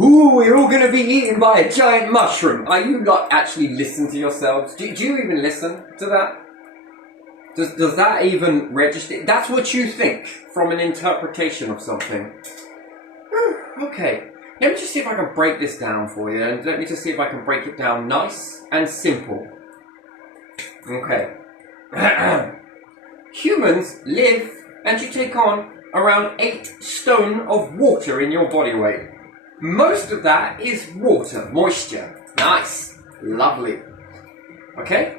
Ooh, you're all going to be eaten by a giant mushroom. Are you not actually listen to yourselves? Do you even listen to that? Does that even register? That's what you think from an interpretation of something. Okay, let me just see if I can break this down for you, and let me just see if I can break it down nice and simple. Okay. Humans live, and you take on around 8 stone of water in your body weight. Most of that is water, moisture. Nice. Lovely. Okay?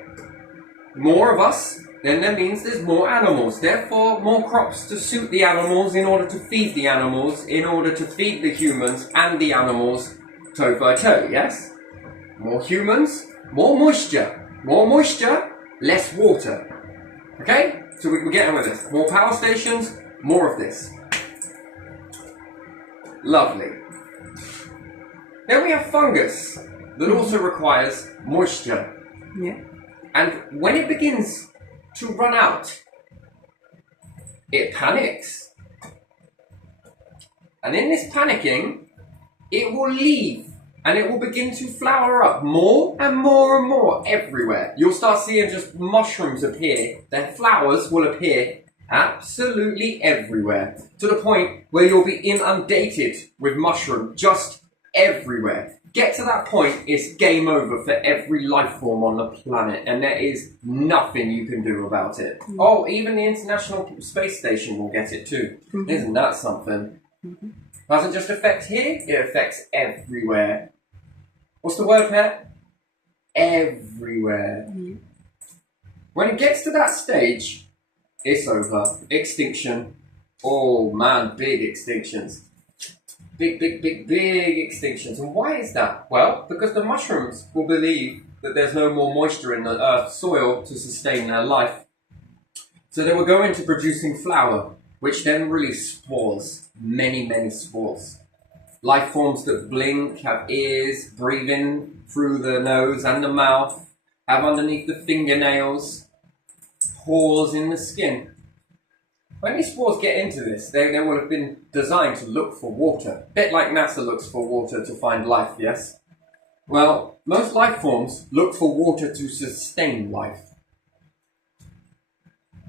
More of us, then that means there's more animals. Therefore, more crops to suit the animals in order to feed the animals, in order to feed the humans and the animals toe by toe, yes? More humans, more moisture. More moisture, less water. Okay? So we're getting with this. More power stations, more of this. Lovely. Then we have fungus that also requires moisture. Yeah. And when it begins to run out, it panics. And in this panicking, it will leave and it will begin to flower up more and more and more everywhere. You'll start seeing just mushrooms appear. Their flowers will appear absolutely everywhere, to the point where you'll be inundated with mushroom just everywhere. Get to that point, it's game over for every life form on the planet, and there is nothing you can do about it. Mm-hmm. Oh, even the International Space Station will get it too. Mm-hmm. Isn't that something? Mm-hmm. Doesn't just affect here, it affects everywhere. What's the word, Pet? Everywhere. Mm-hmm. When it gets to that stage, it's over. Extinction. Oh man, big extinctions. Big extinctions. And why is that? Well, because the mushrooms will believe that there's no more moisture in the earth's soil to sustain their life. So they will go into producing flour, which then release spores. Many spores. Life forms that blink, have ears, breathe in through the nose and the mouth, have underneath the fingernails, pores in the skin. When these spores get into this, they will have been designed to look for water. A bit like NASA looks for water to find life, yes? Well, most life forms look for water to sustain life.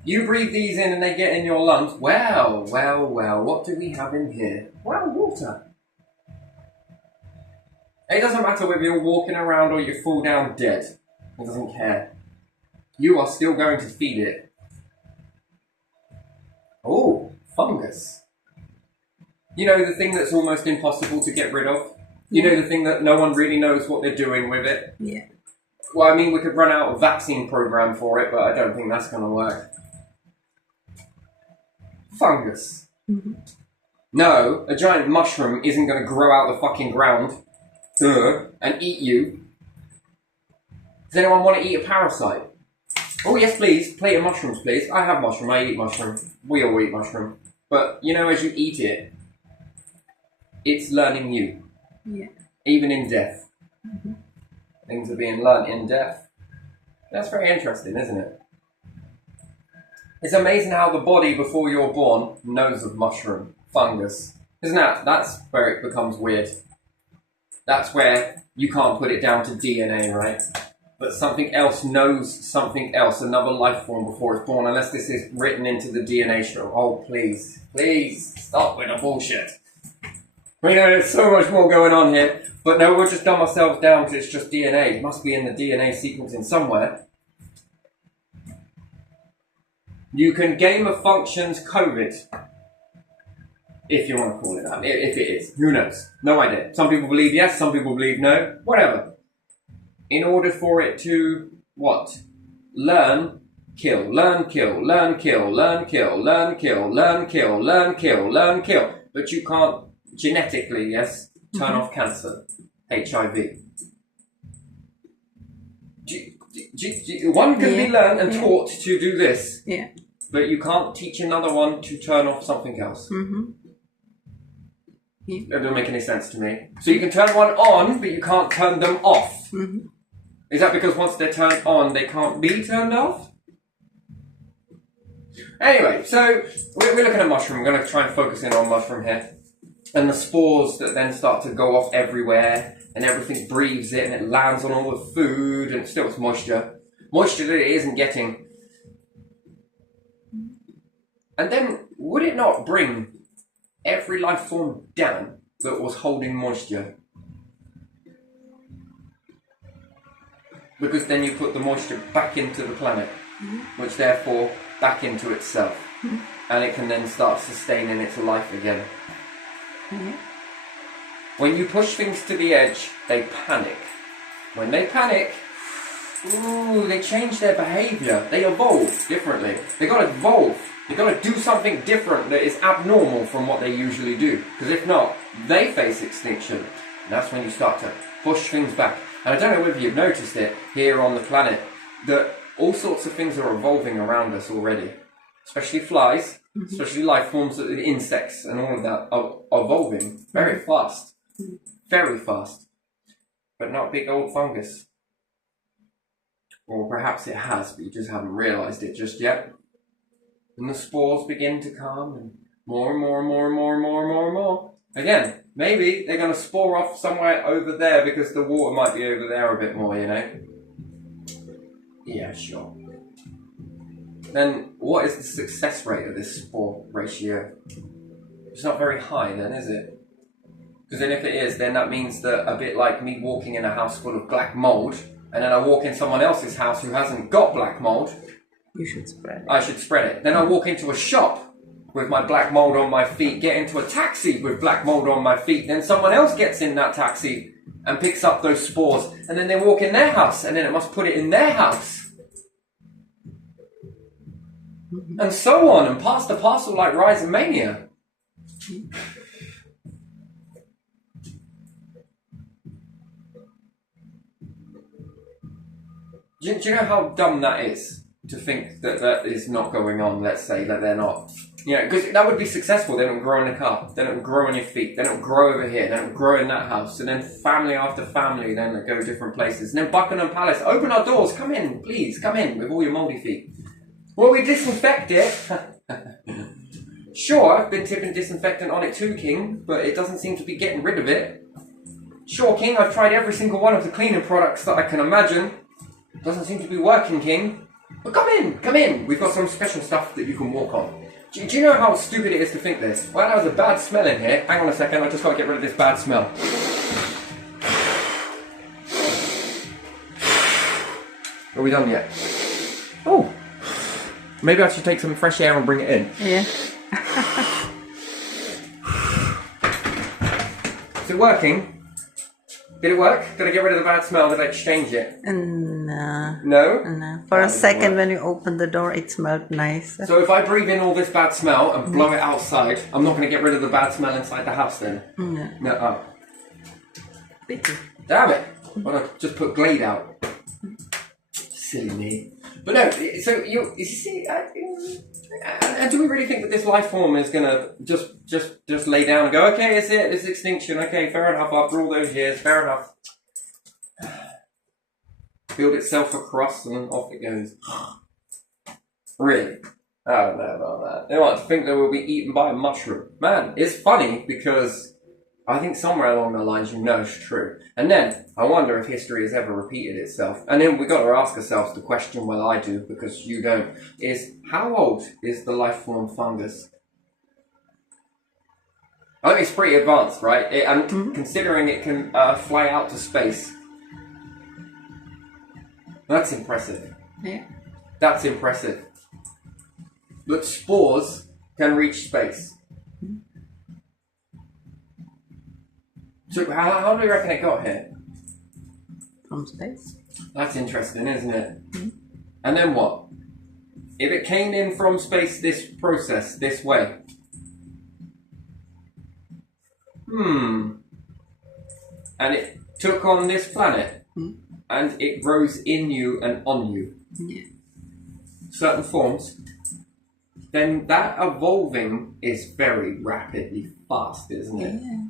You breathe these in and they get in your lungs. Well, what do we have in here? Well, water. It doesn't matter whether you're walking around or you fall down dead. It doesn't care. You are still going to feed it. Oh, fungus. You know, the thing that's almost impossible to get rid of? You know, the thing that no one really knows what they're doing with it? Yeah. Well, I mean, we could run out a vaccine program for it, but I don't think that's going to work. Fungus. Mm-hmm. No, a giant mushroom isn't going to grow out the fucking ground and eat you. Does anyone want to eat a parasite? Oh, yes, please. Plate of mushrooms, please. I have mushroom. I eat mushroom. We all eat mushroom. But, you know, as you eat it, it's learning you. Yeah. Even in death. Mm-hmm. Things are being learnt in death. That's very interesting, isn't it? It's amazing how the body, before you're born, knows of mushroom, fungus. Isn't that? That's where it becomes weird. That's where you can't put it down to DNA, right? But something else knows something else, another life form before it's born, unless this is written into the DNA show. Oh, please, stop with the bullshit. We know there's so much more going on here, but no, we'll just dumb ourselves down to it's just DNA. It must be in the DNA sequencing somewhere. You can gain of functions COVID, if you want to call it that. If it is, who knows? No idea. Some people believe yes, some people believe no, whatever. In order for it to, what? Learn, kill, learn, kill, learn, kill, learn, kill, learn, kill, learn, kill, learn, kill, learn, kill. But you can't genetically, yes, turn off cancer, HIV. One can be learned and taught to do this, but you can't teach another one to turn off something else. Mm-hmm. That doesn't make any sense to me. So you can turn one on, but you can't turn them off. Mm-hmm. Is that because once they're turned on, they can't be turned off? Anyway, so we're looking at mushroom. We're going to try and focus in on mushroom here. And the spores that then start to go off everywhere, and everything breathes it, and it lands on all the food, and still it's moisture. Moisture that it isn't getting. And then, would it not bring every life form down that was holding moisture? Because then you put the moisture back into the planet, which therefore back into itself. And it can then start sustaining its life again. When you push things to the edge, they panic. When they panic, they change their behaviour. They evolve differently. They got to evolve. They got to do something different that is abnormal from what they usually do. Because if not, they face extinction. And that's when you start to push things back. And I don't know whether you've noticed it here on the planet, that all sorts of things are evolving around us already. Especially flies, especially life forms, insects and all of that are evolving very fast. Very fast. But not big old fungus. Or perhaps it has, but you just haven't realised it just yet. And the spores begin to come, and more and more and more and more and more and more and more. Again, maybe they're going to spore off somewhere over there because the water might be over there a bit more, you know? Yeah, sure. Then what is the success rate of this spore ratio? It's not very high then, is it? Because then if it is, then that means that a bit like me walking in a house full of black mould, and then I walk in someone else's house who hasn't got black mould. You should spread it. I should spread it. Then I walk into a shop with my black mould on my feet, get into a taxi with black mould on my feet, then someone else gets in that taxi and picks up those spores, and then they walk in their house, and then it must put it in their house. And so on, and pass the parcel like Rhizomania. Do you know how dumb that is? To think that that is not going on, let's say, that they're not. You know, because that would be successful. They don't grow in a car. They don't grow on your feet. They don't grow over here. They don't grow in that house. And then family after family, then they go different places. And then Buckingham Palace, open our doors. Come in, please. Come in with all your mouldy feet. Well, we disinfect it. Sure, I've been tipping disinfectant on it too, King, but it doesn't seem to be getting rid of it. Sure, King, I've tried every single one of the cleaning products that I can imagine. Doesn't seem to be working, King. But come in, come in. We've got some special stuff that you can walk on. Do you know how stupid it is to think this? Well, that was a bad smell in here. Hang on a second, I just got to get rid of this bad smell. Are we done yet? Oh. Maybe I should take some fresh air and bring it in. Yeah. Is it working? Did it work? Did I get rid of the bad smell? Did I exchange it? No. No? No. For a second when you opened the door, it smelled nice. So if I breathe in all this bad smell and blow it outside, I'm not going to get rid of the bad smell inside the house then? No. No. Oh. Pity. Damn it. Why not just put Glade out? Silly me. But no, so you see, and do we really think that this life form is going to just lay down and go, okay, it's it, it's extinction, okay, fair enough, after all those years, fair enough. Build itself across and off it goes. Really? I don't know about that. They want to think they will be eaten by a mushroom. Man, it's funny because I think somewhere along the lines you know it's true. And then, I wonder if history has ever repeated itself. And then we've got to ask ourselves the question, well I do, because you don't, is how old is the life form fungus? I think it's pretty advanced, right? And considering it can fly out to space. That's impressive. Yeah. That's impressive. But spores can reach space. So how do we reckon it got here? From space. That's interesting, isn't it? And then what? If it came in from space, this process, this way. And it took on this planet. And it grows in you and on you. Yeah. Certain forms. Then that evolving is very rapidly fast, isn't it? Yeah.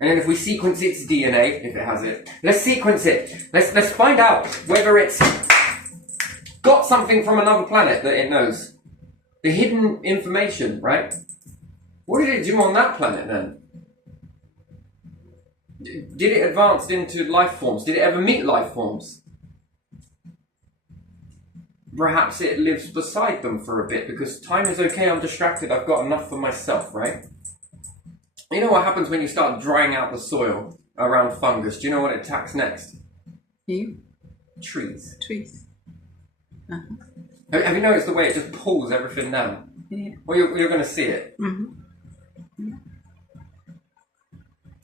And then if we sequence its DNA, if it has it, let's sequence it. Let's find out whether it's got something from another planet that it knows. The hidden information, right? What did it do on that planet then? Did it advance into life forms? Did it ever meet life forms? Perhaps it lives beside them for a bit because time is okay, I'm distracted, I've got enough for myself, right? You know what happens when you start drying out the soil around fungus? Do you know what it attacks next? You? Trees. Trees. Have you noticed the way it just pulls everything down? Yeah. Well, you're going to see it. Mm-hmm.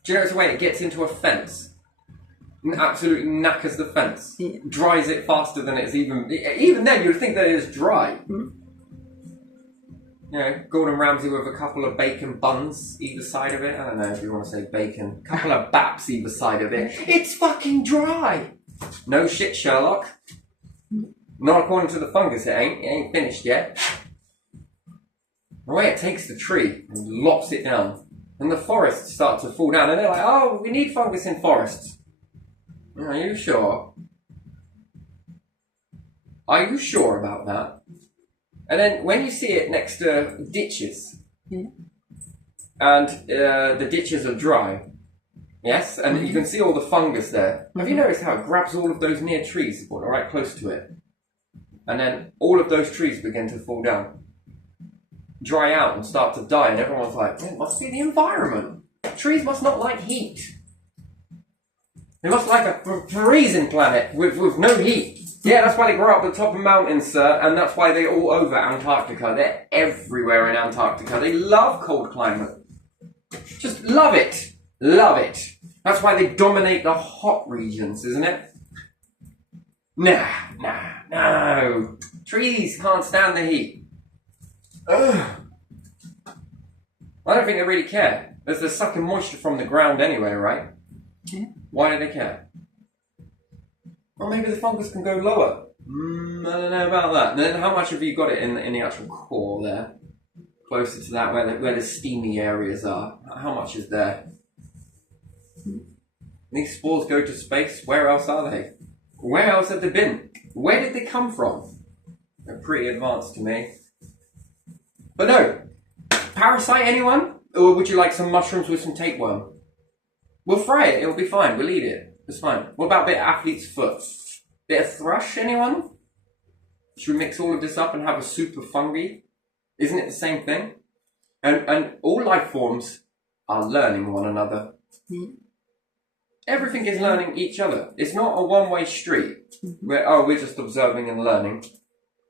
Do you notice the way it gets into a fence? And absolutely knackers the fence. Yeah. Dries it faster than it's even then you'd think that it is dry. Mm-hmm. You know, Gordon Ramsay with a couple of bacon buns either side of it. I don't know if you want to say bacon. A couple of baps either side of it. It's fucking dry! No shit, Sherlock. Not according to the fungus, it ain't. It ain't finished yet. The way it takes the tree and lops it down. And the forests start to fall down. And they're like, oh, we need fungus in forests. Are you sure? Are you sure about that? And then when you see it next to ditches, and the ditches are dry, yes, and you can see all the fungus there. Have you noticed how it grabs all of those near trees, right close to it? And then all of those trees begin to fall down, dry out and start to die, and everyone's like, it must be the environment. Trees must not like heat. They must like a freezing planet with no heat. Yeah, that's why they grow up at the top of mountains, sir, and that's why they're all over Antarctica. They're everywhere in Antarctica. They love cold climate. Just love it. Love it. That's why they dominate the hot regions, isn't it? No. Trees can't stand the heat. Ugh. I don't think they really care. They're sucking moisture from the ground anyway, right? Yeah. Why do they care? Well, maybe the fungus can go lower. I don't know about that. Then how much have you got it in the actual core there? Closer to that, where the steamy areas are. How much is there? These spores go to space. Where else are they? Where else have they been? Where did they come from? They're pretty advanced to me. But no. Parasite, anyone? Or would you like some mushrooms with some tapeworm? We'll fry it. It'll be fine. We'll eat it. It's fine. What about a bit of athlete's foot? Bit of thrush, anyone? Should we mix all of this up and have a soup of fungi? Isn't it the same thing? And all life forms are learning one another. Mm-hmm. Everything is learning each other. It's not a one-way street where, we're just observing and learning.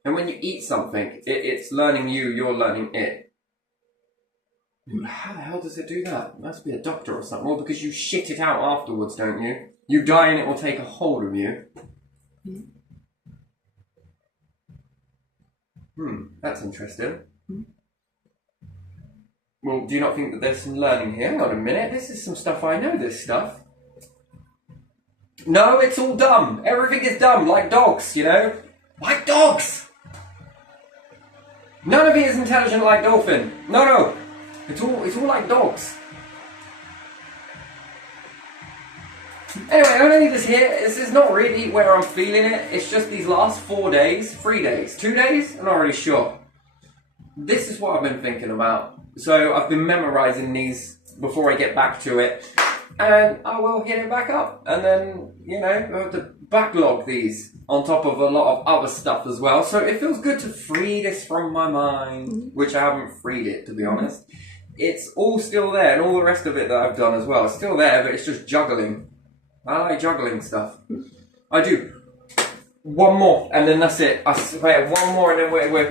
And when you eat something, it's learning you, you're learning it. How the hell does it do that? It must be a doctor or something. Well, because you shit it out afterwards, don't you? You die and it will take a hold of you. That's interesting. Well, do you not think that there's some learning here? Hang on a minute, this is some stuff I know, this stuff. No, it's all dumb. Everything is dumb, like dogs, you know? Like dogs! None of it is intelligent like dolphin. No. It's all like dogs. Anyway, I'm going to leave this here. This is not really where I'm feeling it. It's just these last 4 days, 3 days, 2 days? I'm not really sure. This is what I've been thinking about. So I've been memorizing these before I get back to it. And I will hit it back up. And then, you know, I have to backlog these on top of a lot of other stuff as well. So it feels good to free this from my mind, which I haven't freed it, to be honest. It's all still there, and all the rest of it that I've done as well. It's still there, but it's just juggling. I like juggling stuff. I do. One more, and then that's it. I swear, one more, and then we're